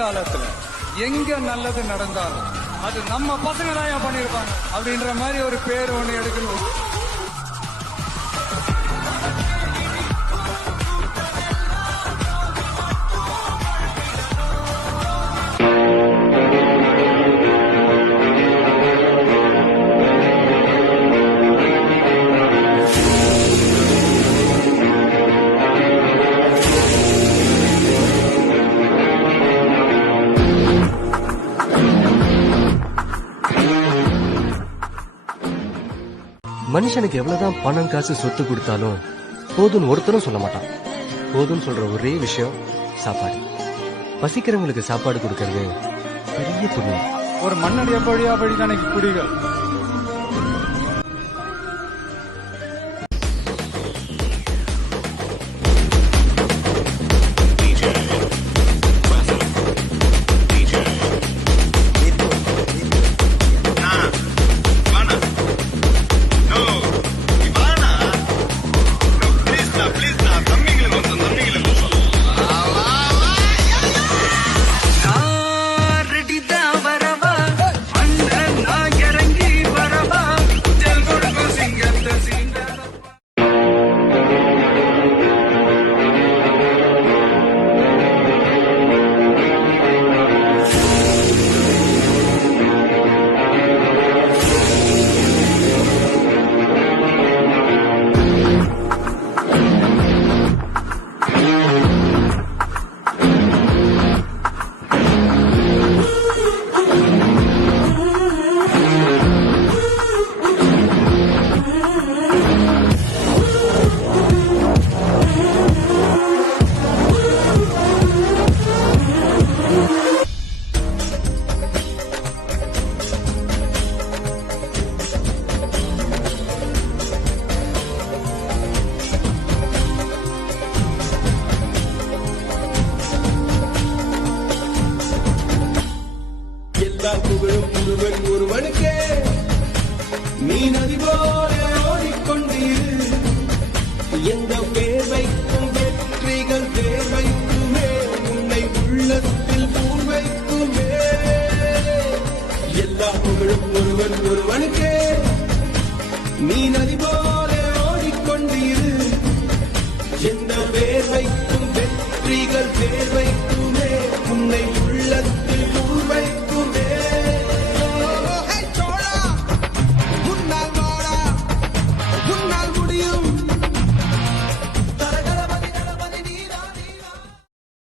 எதிர்காலத்துல எங்க நல்லது நடந்தாலும் அது நம்ம பசங்க தான் பண்ணிருப்பாங்க அப்படின்ற மாதிரி ஒரு பேர் ஒண்ணு எடுக்கணும். மனுஷனுக்கு எவ்வளவுதான் பணம் காசு சொத்து கொடுத்தாலும் போதும்னு ஒருத்தரும் சொல்ல மாட்டான். போதும்னு சொல்ற ஒரே விஷயம் சாப்பாடு. பசிக்கிறவங்களுக்கு சாப்பாடு கொடுக்கறது பெரிய புண்ணியம். ஒரு மண்ணடி எப்படியா படிக்கான குடிகள் புகழும் ஒருவனுக்கே நீ நதி போல ஓடிக்கொண்டீரு. எந்த பேர் வைக்கும் வெற்றிகள் பேர் வைக்குமே, உன்னை உள்ளத்தில் பூர் வைக்குமே. எல்லா புகழும் ஒருவனுக்கே நீ நதி போல